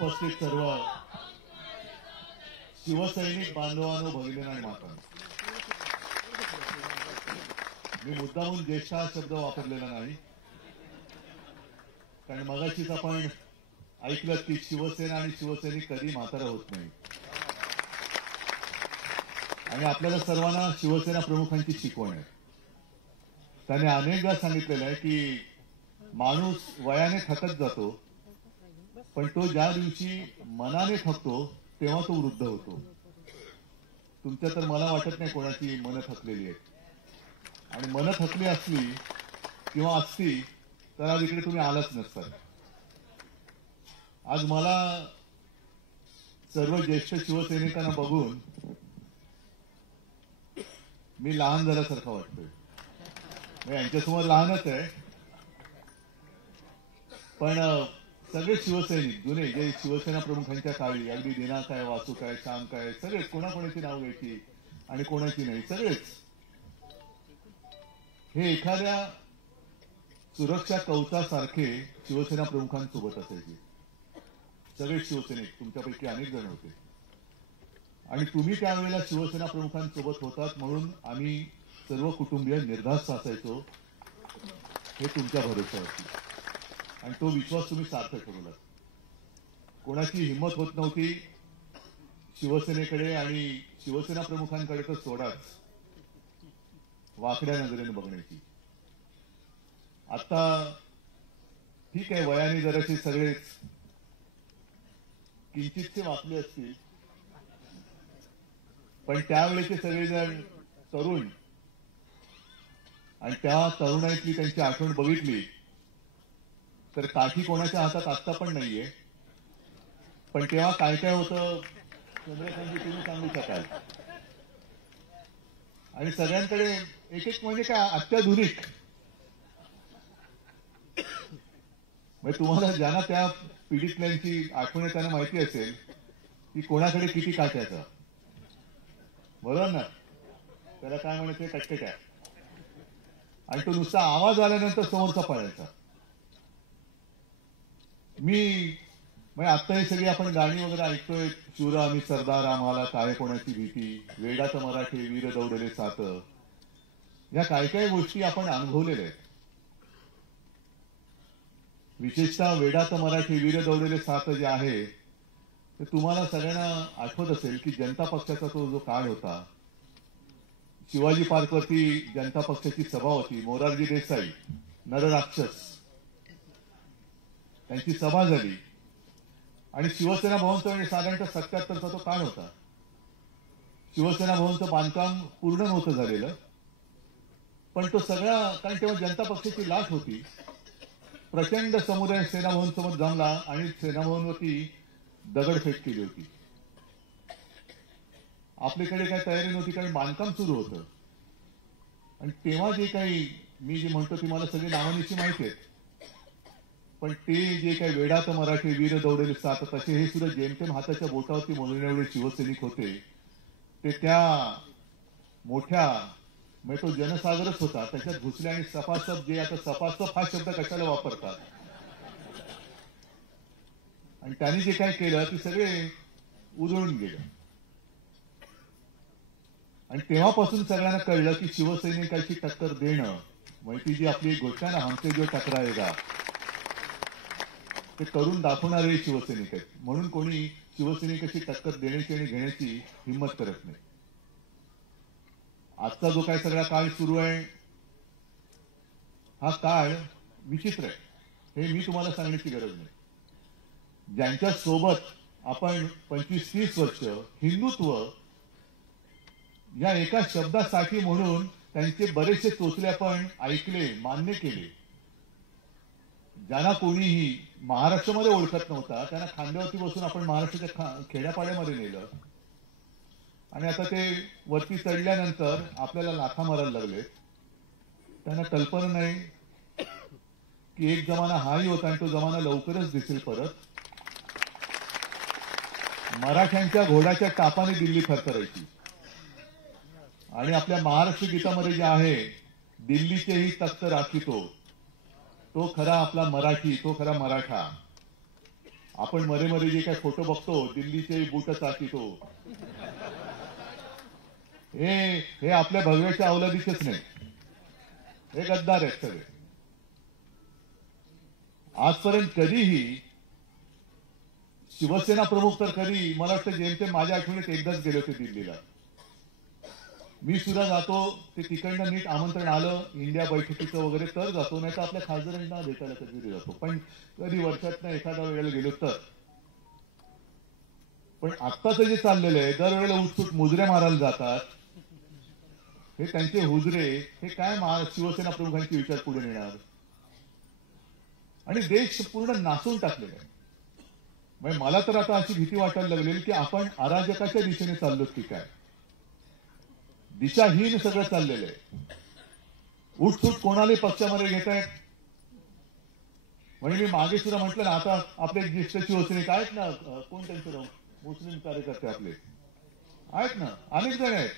उपस्थित सर्व शिवसैनिक बांधवांनो, भगिनींनो आणि मातांनो, मी मुद्दामून ज्येष्ठ हा शब्द वापरलेला नाही, कारण मगाशीच आपण ऐकलं की शिवसेना आणि शिवसैनिक कधी म्हातारा होत नाही. आणि आपल्याला सर्वांना शिवसेना प्रमुखांची शिकवण आहे. त्याने अनेकदा सांगितलेलं आहे की माणूस वयाने थकत जातो, पण तो ज्या दिवशी मनाने थकतो तेव्हा तो वृद्ध होतो. तुमच्या तर मला वाटत नाही कोणाची मनं थकलेली आहेत. आणि मनं थकली असली किंवा असती तर आज इकडे तुम्ही आलाच नसतात. आज मला सर्व ज्येष्ठ शिवसैनिकांना बघून मी लहान झाल्यासारखं वाटतोय. मी यांच्यासमोर लहानच आहे, पण सगळे शिवसैनिक जुने जे शिवसेना प्रमुखांच्या काळी अगदी दिना काय, वासू काय, श्याम काय, सगळेच कोणाकोणाची नाव घ्यायची आणि कोणाची नाही, सगळेच हे एखाद्या सुरक्षा कवचासारखे शिवसेना प्रमुखांसोबत असायचे. सगळे शिवसैनिक, तुमच्यापैकी अनेक जण होते आणि तुम्ही त्यावेळेला शिवसेना प्रमुखांसोबत होतात म्हणून आम्ही सर्व कुटुंबीय निर्धास्त असायचो, हे तुमच्या भरोश्यावरती. आणि तो विश्वास तुम्ही सार्थ ठरवला. कोणाची हिंमत होत नव्हती शिवसेनेकडे आणि शिवसेना प्रमुखांकडे तर सोडाच, वाकड्या नजरेने बघण्याची. आता ठीक आहे, वयाने जरासे सगळेच किंचितसे वाकले असतील, पण त्यावेळेचे सगळेजण तरुण आणि त्या तरुणाईतली त्यांची आठवण बघितली तर काठी कोणाच्या हातात आत्ता पण नाहीये, पण तेव्हा काय काय होतं चंद्रकांतजी तुम्ही सांगू शकाल. आणि सगळ्यांकडे एक एक म्हणजे काय अत्याधुनिक, म्हणजे तुम्हाला ज्यांना त्या पिढीतल्यांची आठवण त्यांना माहिती असेल की कोणाकडे किती काट्याचा, बरोबर ना, त्याला काय म्हणायचं कटकट्या, आणि तो नुसता आवाज आल्यानंतर समोरचा पळायचा. म्हणजे आता हे सगळी आपण गाणी वगैरे ऐकतोय, शूर आम्ही सरदार आम्हाला काय कोणाची भीती, वेडात मराठे वीर दौडले सात, या काय काय गोष्टी आपण अनुभवलेल्या आहेत. विशेषतः वेडात मराठे वीर दौडले सात जे आहे ते तुम्हाला सगळ्यांना आठवत असेल की जनता पक्षाचा तो जो काळ होता, शिवाजी पार्कवरती जनता पक्षाची सभा होती, मोरारजी देसाई नरराक्षस त्यांची सभा झाली आणि शिवसेना भवनचा साधारणतः 77चा तो काळ होता. शिवसेना भवनचं बांधकाम पूर्ण नव्हतं झालेलं, पण तो सगळा, कारण तेव्हा जनता पक्षाची लाट होती, प्रचंड समुदाय सेना भवन समोर जमला आणि सेना भवनवरती दगडफेक केली होती. आपल्याकडे काही तयारी नव्हती कारण बांधकाम सुरू होतं. आणि तेव्हा जे काही मी जे म्हणतो ती मला सगळी नावानिशी माहिती आहेत, पण ते जे काही वेडात मराठी वीर दौडले सात तसे हे सुद्धा जेमतेम हाताच्या बोटावरती मोजणे एवढे शिवसैनिक होते. ते त्या मोठ्या, म्हणजे तो जनसागरच होता, त्याच्यात घुसले आणि सपासप, जे आता सपासप हा शब्द कशाला वापरतात, आणि त्यांनी जे काय केलं ते सगळे उधळून गेले. आणि तेव्हापासून सगळ्यांना कळलं की शिवसैनिकाची टक्कर देणं म्हणजे ती जी आपली गोष्ट आहे ना, हमसे जो टकराएगा, ते करून दाखवणारे शिवसैनिक आहेत. म्हणून कोणी शिवसैनिकाची टक्कर देण्याची आणि घेण्याची हिंमत करत नाही. आजचा जो काय सगळा काळ सुरू आहे, हा काळ विचित्र आहे, हे मी तुम्हाला सांगण्याची गरज नाही. ज्यांच्या सोबत आपण 25-30 वर्ष हिंदुत्व या एका शब्दासाठी म्हणून त्यांचे बरेचसे चोचले आपण ऐकले, मान्य केले. ज्यांना कोणीही महाराष्ट्रामध्ये ओळखत नव्हता त्यांना खांद्यावरती बसून आपण महाराष्ट्राच्या खेड्यापाड्यामध्ये नेलं, आणि आता ते वरती चढल्यानंतर आपल्याला लाथा मारायला लागले. त्यांना कल्पना नाही की एक जमाना हाही होता आणि तो जमाना लवकरच दिसेल परत. मराठ्यांच्या घोड्याच्या टापाने दिल्ली थरथरायची, आणि आपल्या महाराष्ट्र गीतामध्ये जे आहे, दिल्लीचेही तख्त राखितो, तो खरा आपला मराठी, तो खरा मराठा. आपण मध्ये जे काय फोटो बघतो दिल्लीचे बूट चाचितो, हे आपल्या भव्याच्या अवलादीचेच नाही, हे गद्दार आहेत सगळे. आजपर्यंत कधीही शिवसेना प्रमुख तर कधी, मला वाटतं जेमतेम माझ्या आठवणीत एकदाच गेले होते दिल्लीला. मी सुद्धा जातो, ते तिकडनं नीट आमंत्रण आलं इंडिया बैठकीचं वगैरे तर जातो, नाही तर आपल्या खासदारांना भेटायला कधी जातो. पण कधी वर्षातनं एखाद्या वेळेला गेलो तर. पण आत्ताचं जे चाललेलं आहे, दरवेळेला उत्सुक मुजरे मारायला जातात, हे त्यांचे हुजरे, हे काय शिवसेना प्रमुखांचे विचार पुढे नेणार. आणि देश पूर्ण नासून टाकलेला आहे. म्हणजे मला तर आता अशी भीती वाटायला लागलेली की आपण अराजकाच्या दिशेने चाललो की काय. दिशाहीन सगळं चाललेलं आहे. उठसूट कोणालाही पक्षामध्ये घेत आहेत. म्हणजे मी मागे सुद्धा म्हटलं ना, आता आपले ज्येष्ठ शिवसैनिक आहेत ना, कोण त्यांचं नाव, मुस्लिम कार्यकर्ते आपले आहेत ना, अनेक जण आहेत.